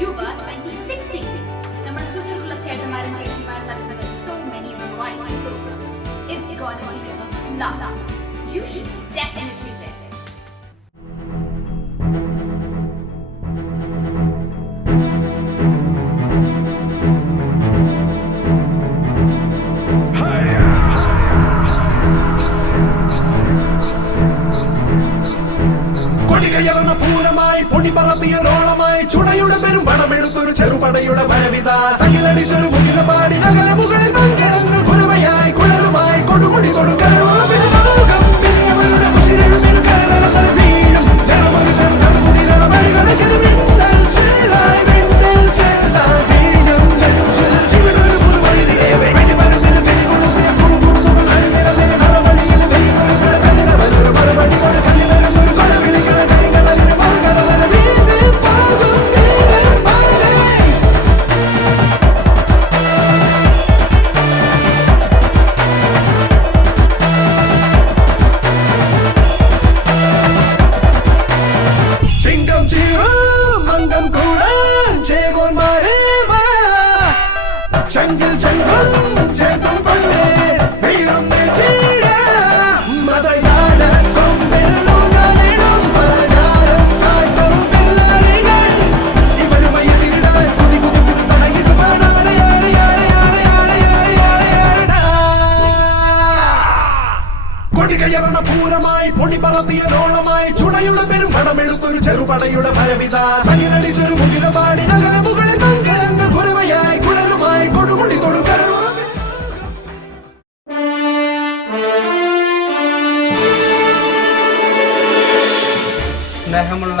Yuva 2016. നമ്മുടെ ചുറ്റുമുള്ള ചേട്ടന്മാരും ചേച്ചിമാരും നടത്തുന്ന so many variety programs. It's gonna be a blast. You should be definitely there. പൂരമായി പൊടി പറത്തിയൊരോളമായി ചുണയുടെ പെരും പണമെടുത്തൊരു ചെറുപടയുടെ വരവിത സകിലടിച്ചൊരു മുകില പാടി നഗര മുകളിൽ മങ്കിടങ്ങൾ കുലവയായി കുഴലുമായി കൊടുമുടി കൊടുക്കൽ ചെങ്കിൽ ചെങ്കൾ ചേതം പണ്ടേ വീറുന്നേ തീര മതയാന സൊമ്പെല്ലുകളിടും പലചാരം സാട്ടും പിള്ളാരികൾ ഇവരുമയെതിരിടാൻ കുതി കുതി കുതി തടയിടുവാനാരയാരയാരയാരയാരയാരയാരയാരയാരയാരയാ കൊടികയറണ പൂരമായി പൊടി പറത്തിയൊരോളമായി ചുണയുടെ പെരും പണമെടുത്തൊരു ചെറുപടയുടെ വരവിത സകിലടിച്ചൊരു മുകില പാടി നഗര മുകളിൽ മംഗളങ്ങൾ കുരവയായി കുഴലുമായി കൊടുമുടി കൊടുക്കൽ സ്നേഹമുള്ള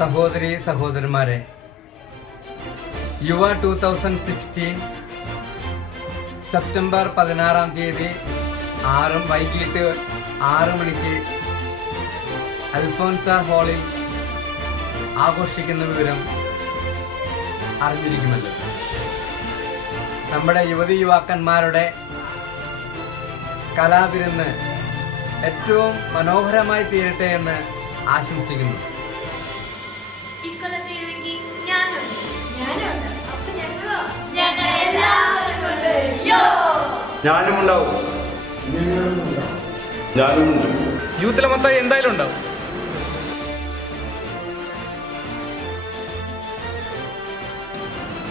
സഹോദരി സഹോദരന്മാരെ, യുവ 2016 സെപ്റ്റംബർ 16-ാം തീയതി വൈകിട്ട് 6 മണിക്ക് അൽഫോൻസ ഹാളിൽ ആഘോഷിക്കുന്ന വിവരം അറിഞ്ഞിരിക്കുമല്ലോ. നമ്മുടെ യുവതി യുവാക്കന്മാരുടെ കലാവിരുന്ന് ഏറ്റവും മനോഹരമായി തീരട്ടെ എന്ന് ആശംസിക്കുന്നു. ഞാനുമുണ്ടാവും. ഞാനുമുണ്ട്. യൂത്തിലെ മൊത്തം എന്തായാലും ഉണ്ടാവും.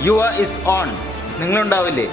യുവ ഇസ് ഓൺ. നിങ്ങളുണ്ടാവില്ലേ?